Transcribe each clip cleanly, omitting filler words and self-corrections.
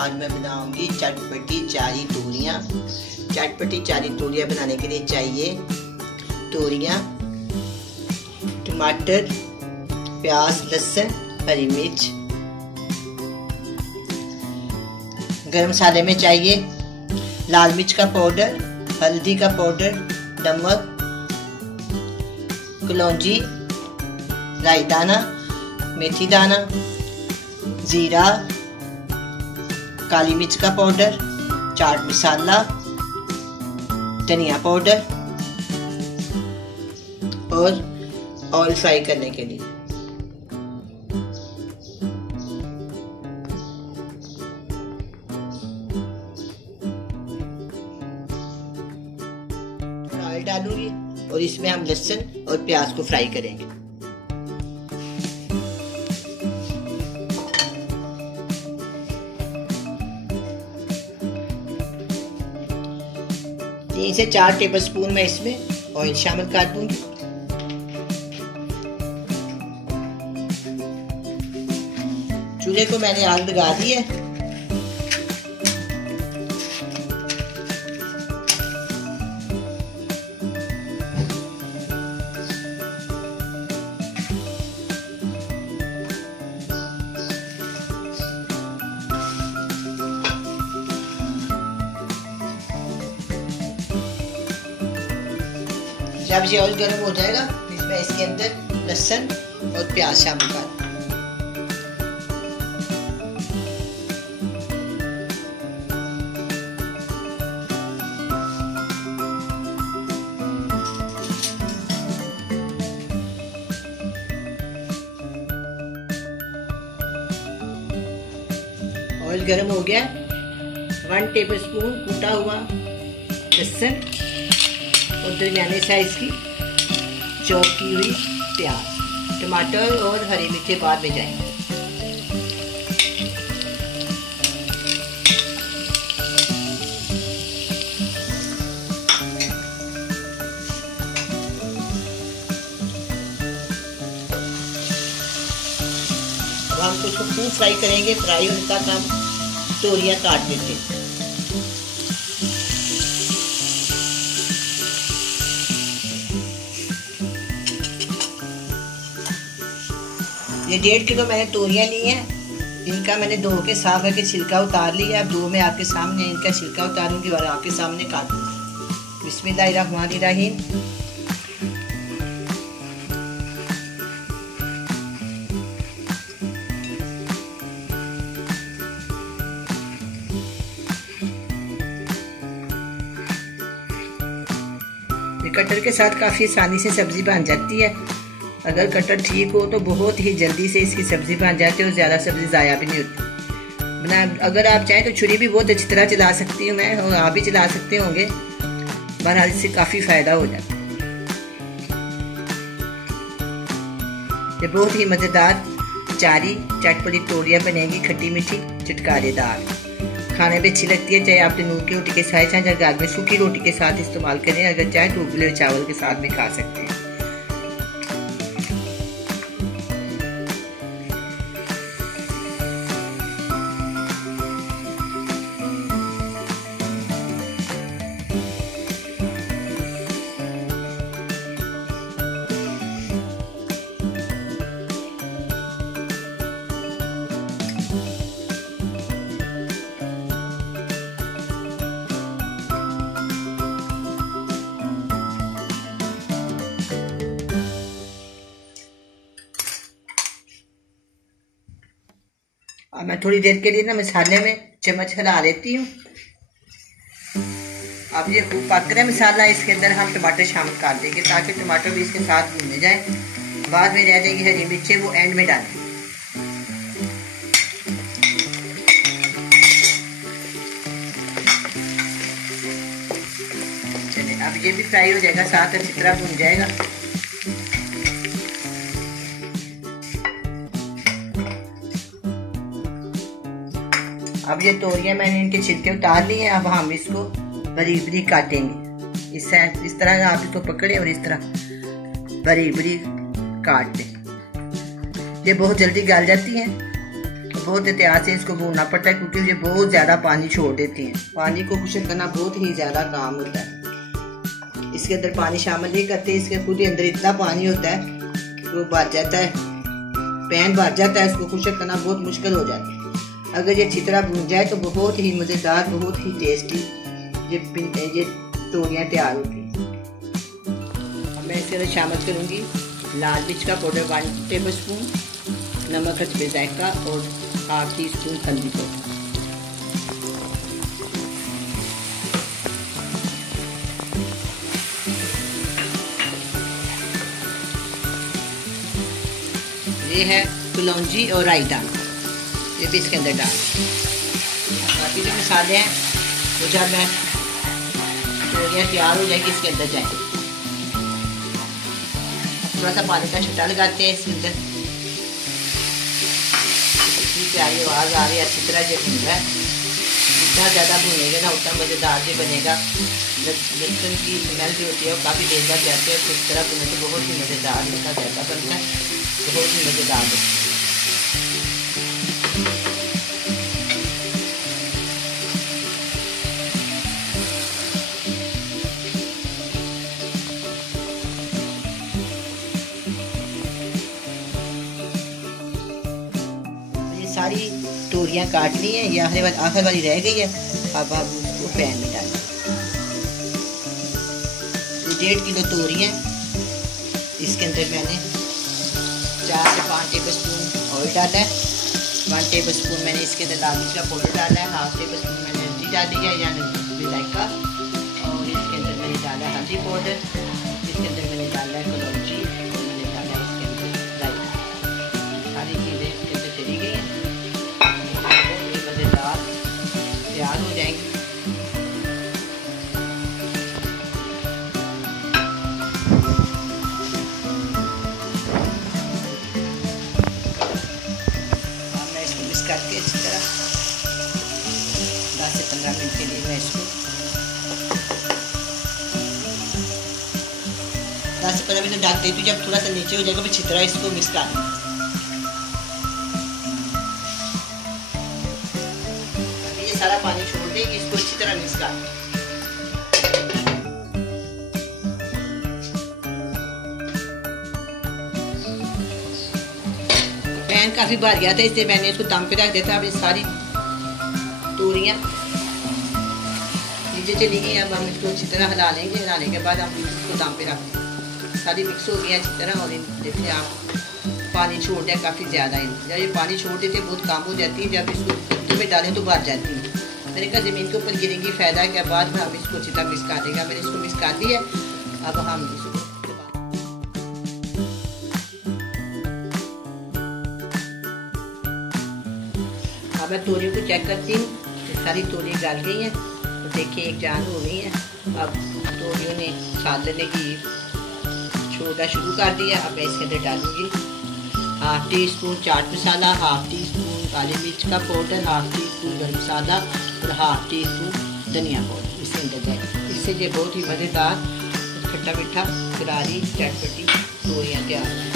आज मैं बनाऊंगी चटपटी चारी तोरियाँ। चटपटी चारी तोरियाँ बनाने के लिए चाहिए तोरियाँ, टमाटर, प्याज, लहसुन, हरी मिर्च। गरम मसाले में चाहिए लाल मिर्च का पाउडर, हल्दी का पाउडर, नमक, कलौंजी, राई दाना, मेथी दाना, जीरा, काली मिर्च का पाउडर, चाट मसाला, धनिया पाउडर और ऑयल फ्राई करने के लिए। ऑयल डालूंगी और इसमें हम लहसुन और प्याज को फ्राई करेंगे। तीन से 4 टेबलस्पून मैं इसमें ऑयल शामिल कर दूंगी। चूल्हे को मैंने आग लगा दी है। जब ये ऑयल गर्म हो जाएगा इसमें इसके अंदर लहसुन और प्याज शामिल कर। ऑयल गर्म हो गया। 1 टेबलस्पून कूटा हुआ लहसुन और दरमियाने साइज की चॉप की हुई प्याज, टमाटर और हरी मिर्ची बाद में जाएंगे। अब हम कुछ खूब फ्राई करेंगे। फ्राई होने तक हम तोरियां काट लेते हैं। ये 1.5 किलो मैंने तोरियां ली हैं। इनका मैंने धो के साफ करके छिलका उतार लिया। अब दो मैं आपके सामने इनका छिलका उतारूंगी और आपके सामने काटूंगी। बिस्मिल्लाहिर्रहमानिर्रहीम। कटर के साथ काफ़ी आसानी से सब्ज़ी बन जाती है। अगर कटर ठीक हो तो बहुत ही जल्दी से इसकी सब्ज़ी बन जाती है और ज़्यादा सब्ज़ी ज़ाया भी नहीं होती। अगर आप चाहें तो छुरी भी बहुत अच्छी तरह चला सकती हूँ मैं, और आप भी चला सकते होंगे। बहरहाल इससे काफ़ी फ़ायदा हो जाता है। ये बहुत ही मज़ेदार चारी चटपटी तोरियाँ बनेगी, खट्टी मीठी चटकारेदार। खाने में अच्छी लगती है, चाहे आप तंदूर की रोटी के साथ चाहे घर में सूखी रोटी के साथ इस्तेमाल करें। अगर चाहे तो उबले चावल के साथ भी खा सकते हैं। अब मैं थोड़ी देर के लिए ना मसाले में चम्मच हिला लेती हूँ। अब ये खूब पक रहा है मसाला, इसके अंदर हम टमाटर शामिल कर देंगे ताकि टमाटर भी इसके साथ भूने जाए। बाद में रह जाएगी हरी मिर्चें, वो एंड में डालें। चलिए अब ये भी फ्राई हो जाएगा, साथ अच्छी तरह भून जाएगा। अब ये तोरियां मैंने इनके छिलके उतार लिए हैं। अब हम इसको बारीक बारीक काटेंगे। इस तरह आप इसको पकड़े और इस तरह बारीक बारीक काट दें। ये बहुत जल्दी गल जाती हैं बहुत एहतियात से इसको भूनना पड़ता है क्योंकि ये बहुत ज़्यादा पानी छोड़ देती हैं। पानी को खुश्क करना बहुत ही ज़्यादा काम होता है। इसके अंदर पानी शामिल नहीं करते, इसके खुद ही अंदर इतना पानी होता है कि वो भर जाता है, पैन भर जाता है, इसको खुश्क करना बहुत मुश्किल हो जाता है। अगर ये अच्छी तरह भून जाए तो बहुत ही मज़ेदार, बहुत ही टेस्टी ये तोरियाँ तैयार होती हैं। अब मैं इसके अंदर शामिल करूँगी लाल मिर्च का पाउडर 1 टेबल स्पून, नमक हस्बे जायका और ½ टीस्पून हल्दी पाउडर। ये है कलौंजी और रायता, ये भी इसके अंदर डाल। बाकी जो मसाले हैं वो जब मैं तोरियाँ तैयार हो जाएगी इसके अंदर जाएंगे। थोड़ा सा पानी का छट्टा लगाते हैं इसके अंदर। प्यारी आवाज़ आ रही है, अच्छी तरह ये भून रहा है। जितना ज़्यादा भूनेगा ना उतना मज़ेदार ये बनेगा। लहसुन की स्मेल जो होती है वो काफ़ी देर बाद जाती है, तो इस तरह भुने तो बहुत ही मज़ेदार इसका जायका बनता है, बहुत ही मज़ेदार बनता है। सारी तोरियां काट ली हैं, ये आखिर वाली रह गई है। अब आप उसको पैन में डालें। 1.5 किलो तोरियां, इसके अंदर मैंने 4 से 5 टेबल स्पून ऑयल डाला है। 1 टेबल स्पून मैंने इसके अंदर लाल मिर्च का पाउडर डाला है। ½ टेबल स्पून मैंने हल्दी डाली है यानी जायका, और इसके अंदर मैंने डाला है हल्दी पाउडर। इसके अंदर मैंने डाला है कलौंजी, मैंने डाला है इसके अंदर रायता। सारी चीज़ें इसके अंदर चली गई हैं, तैयार हो जाएंगे। मैं इसको मिक्स करके अच्छी तरह 10 से 15 मिनट के लिए मैं इसको 10 से 15 मिनट ढक देती हूँ। जब थोड़ा सा नीचे हो जाएगा फिर अच्छी तरह इसको मिक्स कर दूँ। सारा पानी छोड़ देंगे, इसको अच्छी तरह मिक्स कर। पैन काफी भर गया था इसलिए मैंने इसको दम पे रख दिया था। अब ये सारी तोरियां नीचे चली गई। अब हम इसको अच्छी तरह हिला लेंगे। हिलाने के बाद हम इसको दम पे रख देंगे। सारी मिक्स हो गई अच्छी तरह। और देखिए आप पानी छोड़ दें काफ़ी ज़्यादा। जब ये पानी छोड़ देते बहुत कम हो जाती है, जब इसको कुत्ते में डालें तो भर जाती है। मैंने कहा ज़मीन के ऊपर गिरेंगी, फ़ायदा के बाद में हम इसको अच्छी तरह मिक्स कर देंगे। मैंने इसको मिक्स कर दिया। अब हम इसको अब मैं तोरियों को चेक करती हूँ। सारी तोरियाँ गल गई हैं, तो देखिए एक जान हो गई है। अब तोरियों ने साथ लेने की छोड़ना शुरू कर दिया। अब मैं इसके अंदर डालूंगी ½ टीस्पून चाट मसाला, ½ टीस्पून काली मिर्च का पाउडर, ½ टीस्पून गर्म मसाला और ½ टीस्पून धनिया पाउडर इसके अंदर जाए। इससे ये बहुत ही मज़ेदार खट्टा मीठा करारी चटपटी तोरियाँ तैयार हैं।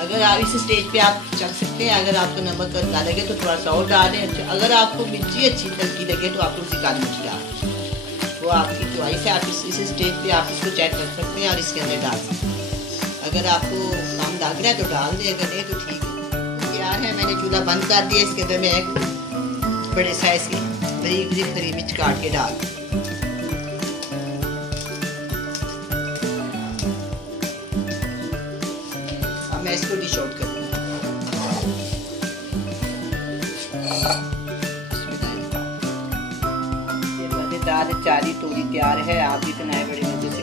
अगर आप इस स्टेज पे आप चख सकते हैं। अगर आपको नमक ना लगे तो थोड़ा सा और डाल दें। अगर आपको मिर्ची अच्छी लगती लगे तो आप उसकी काली मिर्ची डाल, वो आपकी चॉइस है। आप इस स्टेज पे आप इसको चेक कर सकते हैं और इसके अंदर डाल सकते हैं। अगर आपको कम लग रहा है तो डाल दें, अगर नहीं तो ठीक है। तैयार है, मैंने चूल्हा बंद कर दिया। इसके अंदर मैं एक बड़े साइज की बारीक बारीक हरी मिर्च काट के डाल। अब मैं इसको डिश आउट करूँगा। दाल चारी तोरी तैयार है। आप भी बनाए बड़े मजे से।